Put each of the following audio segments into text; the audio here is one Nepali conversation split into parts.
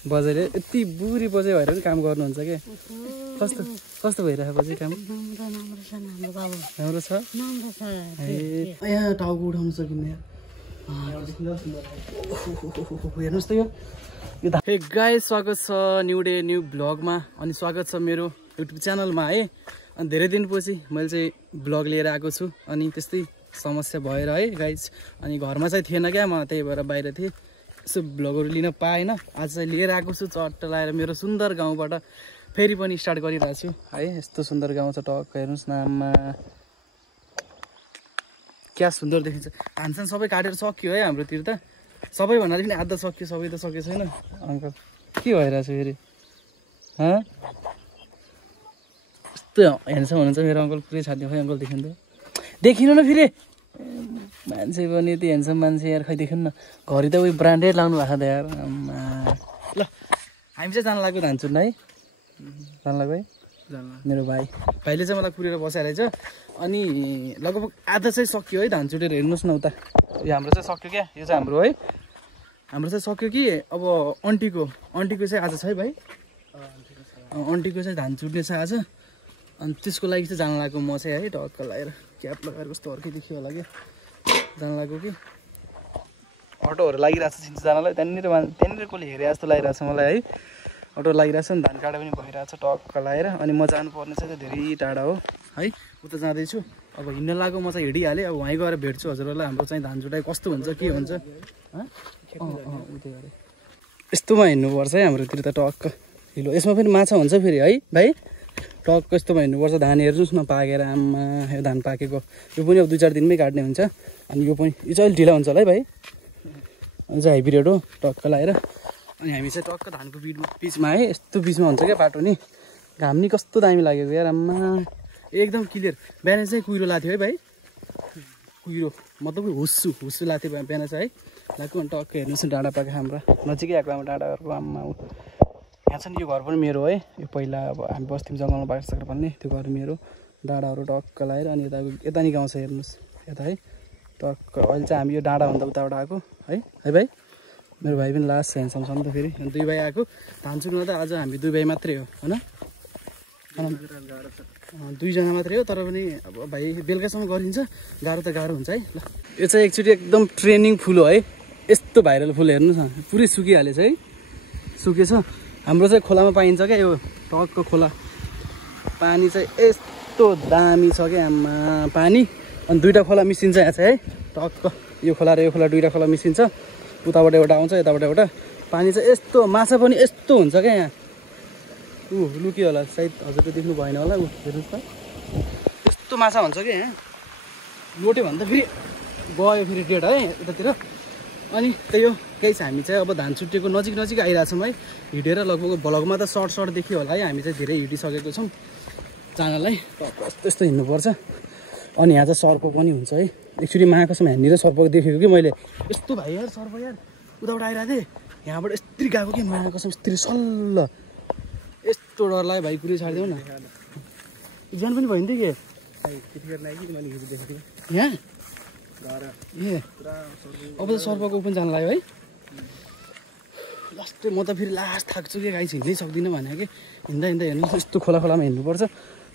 बजाइले यति बुढी बजाइ भएर पनि काम गर्नुहुन्छ के कस्तो कस्तो भइरहेको बजाइ काम राम्रो छ ए यहाँ टाउको उठाउन सकिने हेर्नुहोस् त यो हे गाइस स्वागत छ न्यू डे न्यू ब्लगमा अनि स्वागत छ मेरो युट्युब च्यानलमा है अनि धेरै दिनपछि मैले चाहिँ ब्लग लिएर आएको छु अनि त्यस्तै समस्या भएर है गाइस अनि घरमा चाहिँ थिएन क्या म त्यही भएर बाहिर थिएँ यसो ब्लगहरू लिन पाएन आज चाहिँ लिएर आएको छु चट्ट लाएर मेरो सुन्दर गाउँबाट फेरि पनि स्टार्ट गरिरहेको छु है यस्तो सुन्दर गाउँ छ टक्क हेर्नुहोस् न आमा क्या सुन्दर देखिन्छ धानसान सबै काटेर सकियो है हाम्रोतिर त सबै भन्नाले पनि आधा सकियो सबै त सकेको छैन अङ्कल के भइरहेछ फेरि यस्तो हेर्छ हुनुहुन्छ मेरो अङ्कल पुरै छाड्ने खै अङ्कल देखिनु त देखिनु न फेरि मान्छे पनि यति हेर्छ मान्छे यार खै देखिनु न घरि त उयो ब्रान्डेड लाउनु भएको त यार ल हामी चाहिँ जान लाग्यो धानचुट है जान लाग्यो है मेरो भाइले चाहिँ मलाई कुरेर बसाएर रहेछ अनि लगभग आधा चाहिँ सक्यो है धान चुटेर हेर्नुहोस् न उता यो हाम्रो चाहिँ सक्यो क्या यो चाहिँ हाम्रो है हाम्रो चाहिँ सक्यो कि अब अन्टीको चाहिँ आज छ है भाइ अन्टीको चाहिँ धान चुट्ने छ आज अनि त्यसको लागि चाहिँ जान लाग्यो म चाहिँ है टक्क लगाएर क्याप लगाएर कस्तो अर्कै देखियो होला कि जान लाग्यो कि अटोहरू लागिरहेको छ सिन्चो जानलाई त्यहाँनिर कसले हेरे जस्तो लागिरहेको छ मलाई है अटो लागिरहेको छ नि धान काँडा पनि भइरहेको छ टक्क लगाएर अनि म जानुपर्ने चाहिँ धेरै टाढा हो है उता जाँदैछु अब हिँड्न लाग्यो म चाहिँ हिँडिहालेँ अब वहीँ गएर भेट्छु हजुरहरूलाई हाम्रो चाहिँ धान चुटाइ कस्तो हुन्छ के हुन्छ यस्तोमा हिँड्नुपर्छ है हाम्रोतिर त टक्क हिलो यसमा पनि माछा हुन्छ फेरि है भाइ टक्क यस्तोमा हिँड्नुपर्छ धान हेर्नुहोस् न पाकेर आमा यो धान पाकेको यो पनि अब 2-4 दिनमै काट्ने हुन्छ अनि यो चाहिँ अलिक ढिला हुन्छ होला है भाइ अनि चाहिँ हाइब्रिड हो टक्क लगाएर अनि हामी चाहिँ टक्क धानको बिचमा है यस्तो बिचमा हुन्छ क्या बाटो नि घाम नि कस्तो दामी लागेको यार आम्मा एकदम क्लियर बिहान चाहिँ कुहिरो लाथ्यो है भाइ कुहिरो मतलब हुस्सु लाथ्यो बिहान चाहिँ है लाग्यो अनि टक्क हेर्नुहोस् न डाँडा पाएको हाम्रो नजिकै आएको हाम्रो डाँडाहरूको आम्मा यहाँ छ नि यो घर पनि मेरो है यो पहिला अब हामी बस्तीमा जङ्गलमा बाँडिसकेर भन्ने त्यो घर मेरो डाँडाहरू टक्क लगाएर अनि यता नि गाउँ छ हेर्नुहोस् यता है टक्क अहिले चाहिँ हामी यो डाँडाभन्दा उताबाट आएको है भाइ मेरो भाइ पनि लास्ट ह्यान्डसम छ नि त फेरि दुई भाइ आएको धान चुक्न त आज हामी दुई भाइ मात्रै हो होइन 2 जना मात्रै हो तर पनि अब भाइ बेलुकासम्म गरिन्छ गाह्रो त गाह्रो हुन्छ है ल यो चाहिँ एकचोटि एकदम ट्रेनिङ फुल हो है यस्तो भाइरल फुल हेर्नुहोस् न पुरै सुकिहालेछ है सुकेछ हाम्रो चाहिँ खोलामा पाइन्छ क्या यो टक्क खोला पानी चाहिँ यस्तो दामी छ क्या आमा पानी अनि 2टा खोला मिसिन्छ यहाँ चाहिँ है टक्क यो खोला र यो खोला 2टा खोला मिसिन्छ उताबाट एउटा आउँछ यताबाट एउटा पानी चाहिँ यस्तो माछा पनि यस्तो हुन्छ क्या यहाँ लुक्यो होला सायद हजुरले देख्नु भएन होला हेर्नुहोस् त यस्तो माछा हुन्छ क्या यहाँ लोट्यो भने त फेरि गयो फेरि डेढ है यतातिर अनि त्यही हो केही छ हामी चाहिँ अब धान छुट्टिएको नजिक आइरहेछौँ है हिँडेर लगभग भ्लगमा त सर्ट देखियो होला है हामी चाहिँ धेरै हिँडिसकेको छौँ जानलाई यस्तो हिँड्नुपर्छ अनि यहाँ चाहिँ सर्प पनि हुन्छ है एकचोटि महाकसम यहाँनिर सर्प देखेको कि मैले यस्तो भाइ यार सर्प यार उताबाट आइरहेको थिएँ यहाँबाट यस्तरी गएको कि महाकसम यस्तरी सल्ल यस्तो डर लाग्यो भाइ कुरै छाडिदेऊ न ज्यान पनि भयो नि त के यहाँ ए अब त सर्पको पनि जान लाग्यो है लास्ट म त फेरि लास्ट थाक्छु कि गाई हिँड्नै सक्दिनँ भने कि हिँड्दा हेर्नु यस्तो खोलामा हिँड्नुपर्छ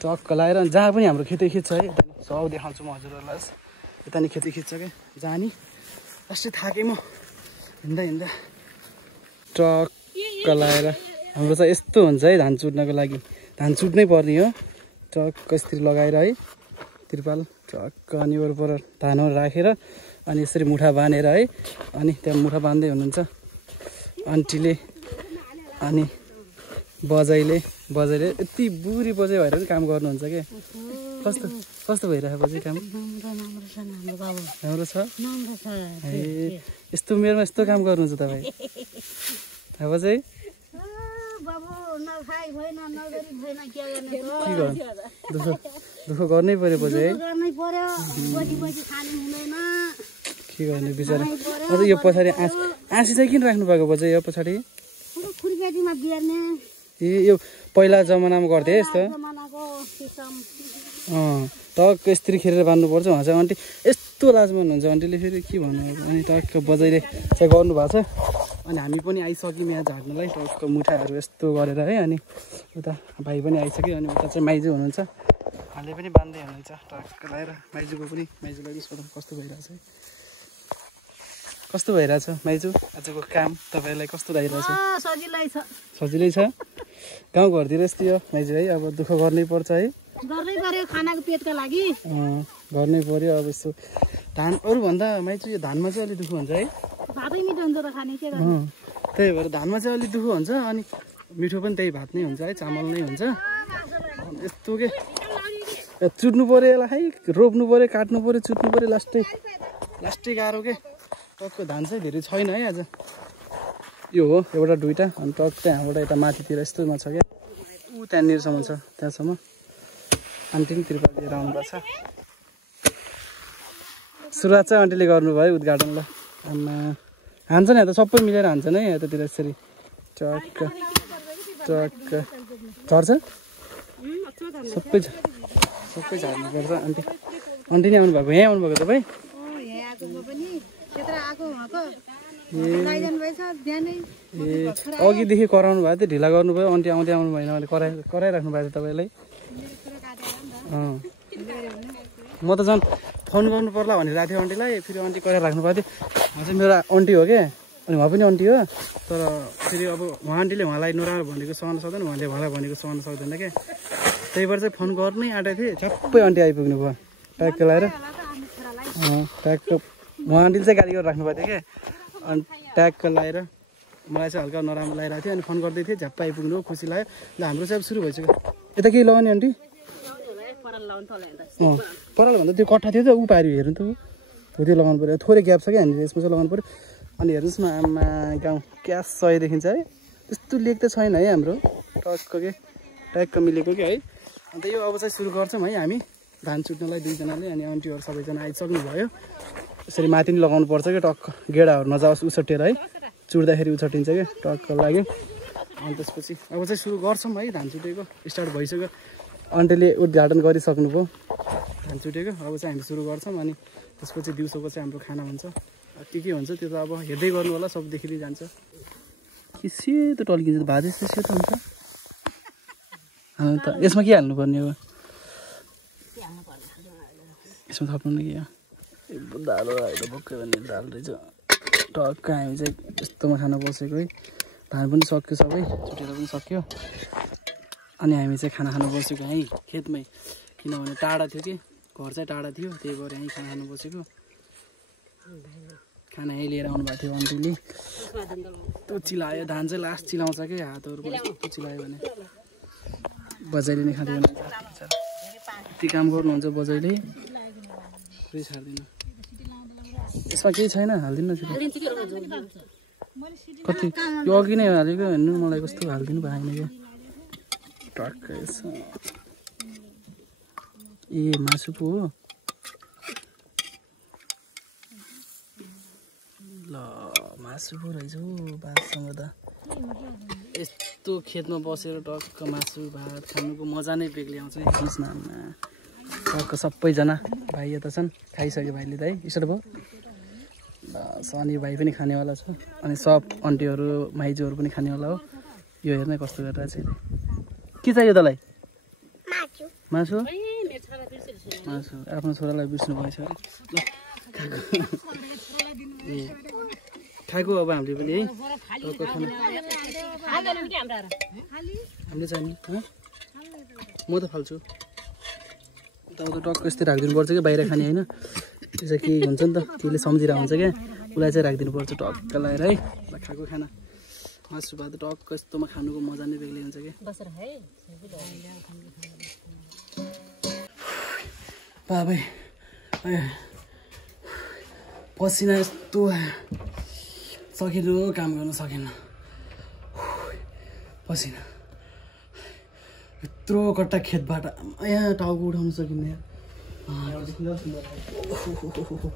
टक्क लगाएर जहाँ पनि हाम्रो खेतै छ है सब देखाउँछु म हजुरहरूलाई यता नि खेतै छ क्या जहाँ नि लास्ट थाकेँ म हिँड्दा टक्क लगाएर हाम्रो चाहिँ यस्तो हुन्छ है धान चुट्नको लागि धान चुट्नै पर्ने हो टक्क यसरी लगाएर है त्रिपाल टक्क अनि वरपर धानहरू राखेर अनि यसरी मुठा बाँधेर है अनि त्यहाँ मुठा बाँध्दै हुनुहुन्छ आन्टीले अनि बजाइले यति बुढी बजाइ भएर पनि काम गर्नुहुन्छ क्या कस्तो भइरहेको बजाइ काम राम्रो छ ए यस्तो मेरोमा यस्तो काम गर्नुहुन्छ तपाईँ अब चाहिँ दुःख गर्नै पर्यो बजाइ है के गर्ने बिचरा अन्त यो पछाडि आँसी चाहिँ किन राख्नु भएको बजाइ यो पछाडि ए यो पहिला जमानामा गर्थे यस्तो टक्क यस्तरी खेरेर बाँध्नुपर्छ उहाँ चाहिँ आन्टी यस्तो लाज मान्नुहुन्छ आन्टीले फेरि के भन्नु अब अनि टक्क बजाइले चाहिँ गर्नुभएको छ अनि हामी पनि आइसक्यौँ यहाँ झार्नलाई टक्क मुठाहरू यस्तो गरेर है अनि उता भाइ पनि आइसक्यो अनि उता चाहिँ माइजू हुनुहुन्छ उहाँले पनि बान्दै हुनुहुन्छ टक्क लगाएर माइजूको पनि माइजूलाई पनि सोधौँ कस्तो भइरहेछ है कस्तो भइरहेछ माइजू आजको काम तपाईँलाई कस्तो भइरहेछ सजिलै छ गाउँ घरतिर यस्तै हो माइजू है अब दुःख गर्नै पर्छ है गर्नै पर्यो खानाको पेटको लागि गर्नै पर्यो अब यस्तो धान अरूभन्दा माइजू यो धानमा चाहिँ अलिक दुःख हुन्छ है भातै मिठो हुन्छ त खाने के गर्नु त्यही भएर धानमा चाहिँ अलिक दुःख हुन्छ अनि मिठो पनि त्यही भात नै हुन्छ है चामल नै हुन्छ यस्तो के चुट्नु पर्यो यसलाई है रोप्नु पर्यो काट्नु पर्यो चुट्नु पर्यो लास्टै गाह्रो के टक्क धान चाहिँ धेरै छैन है आज यो हो एउटा दुईवटा अनि टक्क त्यहाँबाट यता माथितिर यस्तोमा छ क्या ऊ त्यहाँनिरसम्म छ त्यहाँसम्म आन्टी पनि त्रिपाल लिएर आउनुभएको छ सुरुवात चाहिँ आन्टीले गर्नुभयो उद्घाटन ल आमा हान्छन् यहाँ त सबै मिलेर हान्छन् है यतातिर यसरी टक्क टक्क झर्छ सबै झार्नुपर्छ आन्टी आन्टी नै आउनुभएको यहाँ आउनुभएको तपाईँ ए अघिदेखि कराउनु भएको थियो ढिला गर्नुभयो आन्टी आउँदै आउनु भएन भने कराइराख्नु भएको थियो तपाईँलाई म त झन् फोन गर्नु पर्ला भनिरहेको थियो आन्टीलाई फेरि आन्टी कराइराख्नु भएको थियो उहाँ चाहिँ मेरो आन्टी हो क्या अनि उहाँ पनि आन्टी हो तर फेरि अब उहाँ आन्टीले उहाँलाई नराम्रो भनेको सहन सक्दैन उहाँले उहाँलाई भनेको सहन सक्दैन क्या त्यही भएर चाहिँ फोन गर्नै आँटेको थिएँ सबै आन्टी आइपुग्नु भयो ट्याक्क लगाएर ट्याक्क उहाँ आन्टीले चाहिँ गाडी गरेर राख्नु भएको थियो क्या अनि ट्याक्क लगाएर मलाई चाहिँ हल्का नराम्रो लगाइरहेको थियो अनि फोन गर्दै थिएँ झ्याप्प आइपुग्नु हो खुसी लाग्यो ल हाम्रो चाहिँ अब सुरु भइसक्यो यता केही लगाउने आन्टी पराल भन्दा त्यो कट्ठा थियो त ऊ पाऱ्यो हेर्नु त हो त्यो लगाउनु पऱ्यो थोरै ग्याप छ क्या हामीले यसमा चाहिँ लगाउनु पऱ्यो अनि हेर्नुहोस् न आमा गाउँ क्या सही देखिन्छ है त्यस्तो लेक त छैन है हाम्रो टक्क के ट्याक्क मिलेको क्या है अन्त यो अब चाहिँ सुरु गर्छौँ है हामी धान चुट्नलाई दुईजनाले अनि आन्टीहरू सबैजना आइसक्नु भयो यसरी माथि नि लगाउनु पर्छ क्या टक्क गेडाहरू नजाओस् उछटेर है चुट्दाखेरि उछटिन्छ क्या टक्क लाग्यो अनि त्यसपछि अब चाहिँ सुरु गर्छौँ है धान चुटेको स्टार्ट भइसक्यो आन्टीले उद्घाटन गरिसक्नुभयो धान चुटेको अब चाहिँ हामी सुरु गर्छौँ अनि त्यसपछि दिउँसोको चाहिँ हाम्रो खाना हुन्छ के हुन्छ त्यो त अब हेर्दै गर्नु होला सब देखिँदै जान्छ के सेतो टल्किन्छ भात यस्तो सेतो हुन्छ त यसमा के हाल्नुपर्ने हो यसमा थप्नु कि दाल अहिले भक्कै भने दाल रहेछ टक्क हामी चाहिँ यस्तोमा खाना बसेको है धान पनि सक्यो सबै चुटेर पनि सक्यो अनि हामी चाहिँ खाना खानु बसेको है खेतमै किनभने टाढा थियो कि घर चाहिँ टाढा थियो त्यही भएर यहीँ खाना खानु बसेको खाना यहीँ लिएर आउनुभएको थियो आन्टीले त्यो चिलायो धान चाहिँ लास्ट चिलाउँछ क्या हातहरू यस्तो चिलायो भने बजाइले नै खाँदै हुनुहुन्छ यति काम गर्नुहुन्छ बजाइले पुरै छाड्दिनँ यसमा केही छैन हालिदिनु कति यो अघि नै हालेको हेर्नु मलाई कस्तो हालिदिनु भएन क्या टक्क यसो ए मासु पो हो ल मासु पो रहेछ हौ भातसँग त यस्तो खेतमा बसेर टक्क मासु भात खानुको मजा नै बेग्लै आउँछ हेर्नुहोस् न टक्क सबैजना भाइ यता छन् खाइसक्यो भाइले त है स्टार्ट भयो अनि भाइ पनि खानेवाला छ अनि सब आन्टीहरू माइजूहरू पनि खानेवाला हो यो हेर्न कस्तो गरेर चाहिँ के चाहियो तँलाई मासु मासु आफ्नो छोरालाई बिर्स्नु भएछ अरे ल ए खाएको अब हामीले पनि है हामीले चाहिँ म त फाल्छु उता टक्क यस्तै राखिदिनु पर्छ क्या बाहिर खाने होइन त्यो चाहिँ के हुन्छ नि त त्यसले सम्झिरहेको हुन्छ क्या उसलाई चाहिँ राखिदिनु पर्छ टक्क लगाएर है ल खाएको खाना मासु भात टक्क यस्तोमा खानुको मजा नै बेग्लै हुन्छ क्या बाबै पसिना यस्तो सकेन काम गर्न सकेन पसिना यत्रो कट्टा खेतबाट यहाँ टाउको उठाउनु सकिन्न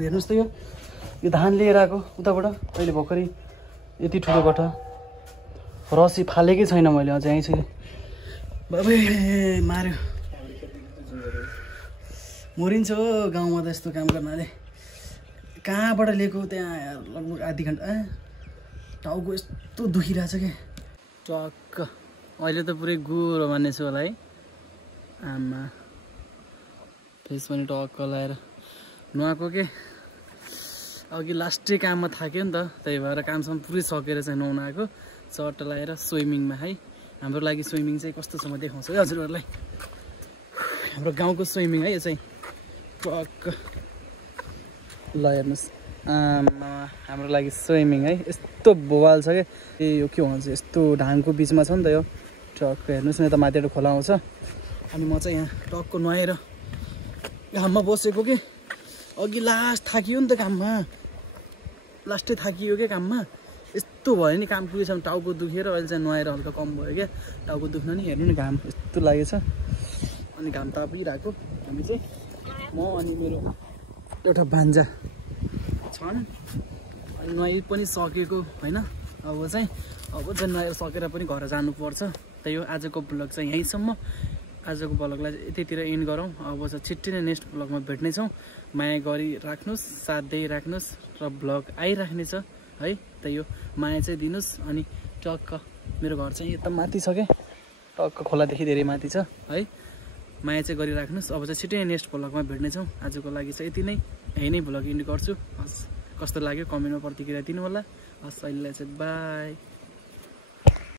हेर्नुहोस् त यो धान लिएर आएको उताबाट अहिले भर्खरै यति ठुलो कट्टा रसी फालेकै छैन मैले अझ यहीँ छु बाबै मार्यो मरिन्छ हो गाउँमा त यस्तो काम गर्नाले कहाँबाट लिएको त्यहाँ लगभग आधी घन्टा टाउको यस्तो दुखिरहेछ क्या टक्क अहिले त पुरै गुरो मान्नेछु होला है आमा फेस पनि टक्क लाएर नुहाएको के अघि लास्टै काममा थाक्यो नि त त्यही भएर कामसम्म पुरै सकेर चाहिँ नुहाउनु चट्ट लगाएर स्विमिङमा है हाम्रो लागि स्विमिङ चाहिँ कस्तो छ म देखाउँछु है हजुरहरूलाई हाम्रो गाउँको स्विमिङ है यो चाहिँ टक्क ल हेर्नुहोस् हाम्रो लागि स्विमिङ है यस्तो बोवाल छ क्या यो के भन्छ यस्तो ढाङको बिचमा छ नि त यो टक्क हेर्नुहोस् न यता माथिबाट खोला आउँछ अनि म चाहिँ यहाँ टक्क नुहाएर घाममा बसेको के अघि लास्ट थाकियो नि त काममा लास्टै थाकियो क्या काममा यस्तो भयो नि काम पुगेसम्म टाउको दुखेर अहिले चाहिँ नुहाएर हल्का कम भयो क्या टाउको दुख्न नि हेर्नु नि घाम यस्तो लागेछ अनि घाम तापिरहेको हामी चाहिँ म अनि मेरो एउटा भान्जा छन् अनि नुहाइ पनि सकेको होइन अब चाहिँ नुहाएर सकेर पनि घर जानुपर्छ त्यही हो आजको ब्लग चाहिँ यहीँसम्म आजको ब्लगलाई यतितिर एन्ड गरौँ अब चाहिँ छिट्टै नै नेक्स्ट ब्लगमा भेट्नेछौँ माया गरिराख्नुहोस् साथ दिइराख्नुहोस् र ब्लग आइराख्नेछ है त्यही हो माया चाहिँ दिनुहोस् अनि टक्क मेरो घर चाहिँ यता माथि छ क्या टक्क खोलादेखि धेरै माथि छ है माया चाहिँ गरिराख्नुहोस् अब चाहिँ छिट्टै नेक्स्ट ब्लगमा भेट्नेछौँ आजको लागि चाहिँ यति नै यही नै ब्लग एन्ड गर्छु हस् कस्तो लाग्यो कमेन्टमा प्रतिक्रिया दिनु होला हस् अहिलेलाई चाहिँ बाई